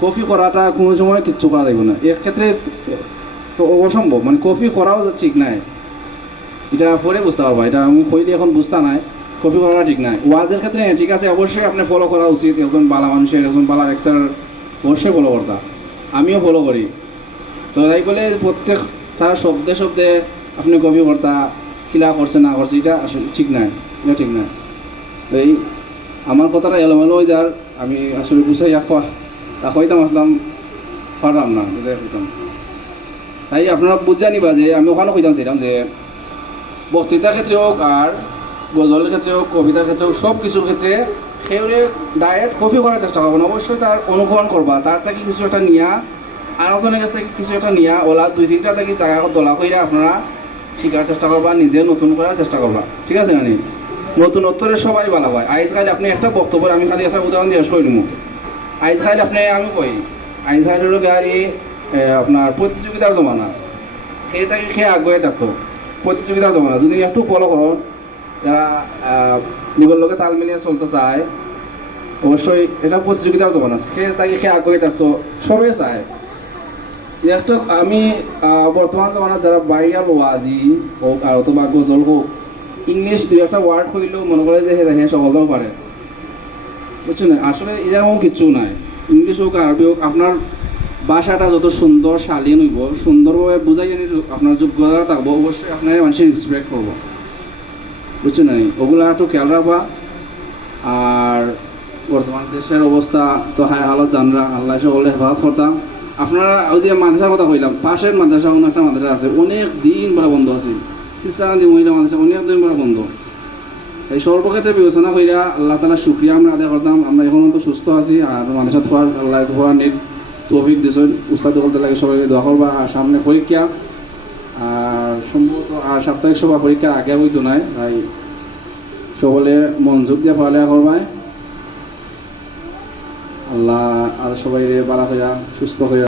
Copy করাটা কোনো সময় কিচ্ছু করা যাবে না, এর ক্ষেত্রে তো অসম্ভব, মানে কপি করাও ঠিক নাই। এটা পরে বুঝতে পারবা, এটা আমি কইলে এখন বুঝতে নাই। কপি করাটা ঠিক নাই। ওয়াজের ক্ষেত্রে ঠিক আছে, অবশ্যই আপনি ফলো করা উচিত, একজন বালা মানুষের, একজন বালা লেকচারার অবশ্যই ফলো করতা, আমিও ফলো করি। তো তাই বলে প্রত্যেক তার শব্দে শব্দে আপনি কপি করতা, কিলা করছে না করছে, এটা আসলে ঠিক নাই, এটা ঠিক নাই। এই আমার কথাটা এলোমেলো হয়ে যার, আমি আসলে বুঝাই হইতাম আসলাম পারলাম না, বুঝাই হইতাম। তাই আপনারা বুঝা নিবা যে আমি ওখানে কইতাম চাইলাম যে বক্তৃতার ক্ষেত্রে হোক আর গজলের ক্ষেত্রে হোক, কবিতার ক্ষেত্রে হোক, সব কিছুর ক্ষেত্রে সেউরে ডাইরেক্ট কপি করার চেষ্টা করবো না, অবশ্যই তার অনুকরণ করবা, তার থেকে কিছু একটা নিয়া, আলোচনার কাছ থেকে কিছু একটা নিয়া, ওলা দুই তিনটা থেকে জায়গা দলা কইরা আপনারা শিখার চেষ্টা করবা, নিজে নতুন করার চেষ্টা করবা, ঠিক আছে না? নতুনত্বরে সবাই ভালো হয়। আইজকাল আপনি একটা বক্তব্য, আমি খালি একটা উদাহরণ দিয়ে কই দিব। আইজকাল আপনি আমি কই, আইজকাল হলো গাড়ি আপনার প্রতিযোগিতার জমানা, সেই তাকে সে আগ্রহে থাকতো প্রতিযোগিতার জমানা। যদি একটু ফলো করুন, যারা নিজের লোকে তাল মিলিয়ে চলতে চায়, অবশ্যই এটা প্রতিযোগিতার জমানা, সে তাকে সে আগ্রহে থাকতো, সবাই চায়। একটা আমি বর্তমান জমানার যারা বাইরাল ওয়াজি হোক আর অথবা গজল হোক, ইংলিশ দুই একটা ওয়ার্ড হইলেও মনে করে যে হ্যাঁ সকলেও পারে, বুঝছো না? আসলে এরকম কিচ্ছু নাই। ইংলিশ হোক আরবি হোক, আপনার ভাষাটা যত সুন্দর শালীন হইব, সুন্দরভাবে বুঝাই জানি আপনার যোগ্যতা থাকবো, অবশ্যই আপনার মানুষের রেসপেক্ট করবো, বুঝছো না? ওগুলা একটু খেয়াল রাখবা। আর বর্তমান দেশের অবস্থা তো হাই হালত জানরা, আল্লাহ সকলে হেফাজত করতাম। আপনারা ওই যে মাদ্রাসার কথা কইলাম, পাশের মাদ্রাসা কোনো একটা মাদ্রাসা আছে, অনেক দিন পরে বন্ধ আছে, খ্রিস্টান মহিলা মাদ্রাসা অনেক দিন পরে বন্ধ। এই সর্বক্ষেত্রে বিবেচনা কইরা আল্লাহ তালা শুক্রিয়া আমরা আদায় করতাম, আমরা এখন তো সুস্থ আছি। আর মাদ্রাসা থাকার আল্লাহ কোরআনের তৌফিক দিয়েছেন, উস্তাদ বলতে লাগে সবাইকে দোয়া করবা। আর সামনে পরীক্ষা, আর সম্ভবত আর সাপ্তাহিক সভা পরীক্ষার আগে হইতো নাই, তাই সকলে মনোযোগ দিয়ে পড়ালেখা করবায়। আল্লাহ আর সবাই বালা হইয়া সুস্থ হইয়া